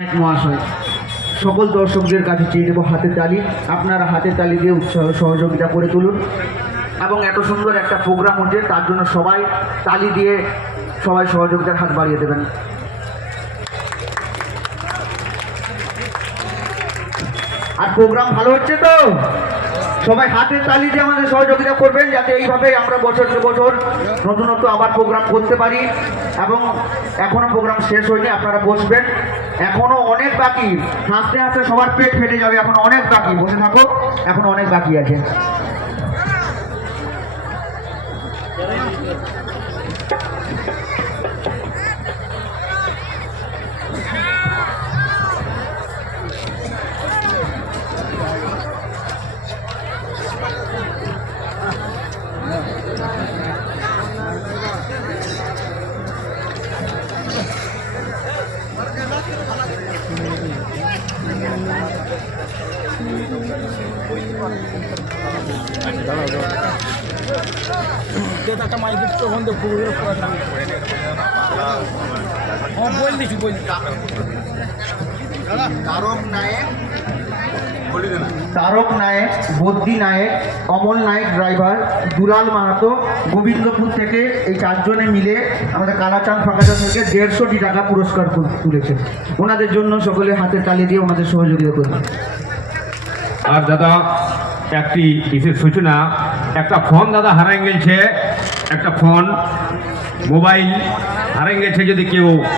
মহাশয়, সকল দর্শকদের কাছে চেয়ে নেব হাতে তালি। আপনারা হাতে তালি দিয়ে উৎসাহ সহযোগিতা করে তুলুন। এবং এত সুন্দর একটা প্রোগ্রাম হচ্ছে, তার জন্য সবাই তালি দিয়ে সবাই সহযোগিতার হাত বাড়িয়ে দেবেন। আর প্রোগ্রাম ভালো হচ্ছে তো? সবাই হাতের তালি দিয়ে আমাদের সহযোগিতা করবেন, যাতে এইভাবে আমরা বছর বছর নতুনত্ব আবার প্রোগ্রাম করতে পারি। এবং এখনো প্রোগ্রাম শেষ হয়নি, আপনারা বসবেন, এখনো অনেক বাকি। হাসতে হাসতে সবার পেট ফেটে যাবে, এখন অনেক বাকি। বসে থাকো, এখন অনেক বাকি আছে। একটা মাইকের তখন তো বলছি তারক নায়েক, বদ্রি নায়েক, অমল নায়েক ড্রাইভার, দুলাল মাহাতো, গোবিন্দপুর থেকে এই চারজনে মিলে আমাদের কালাচাঁদ ফাঁকাচা থেকে 150 টাকা পুরস্কার তুলেছে। ওনাদের জন্য সকলে হাতে তালি দিয়ে ওনাদের সহযোগিতা করবেন। আর দাদা একটি বিশেষ সূচনা, একটা ফোন দাদা হারাই গেছে, একটা ফোন মোবাইল হারাই গেছে। যদি কেউ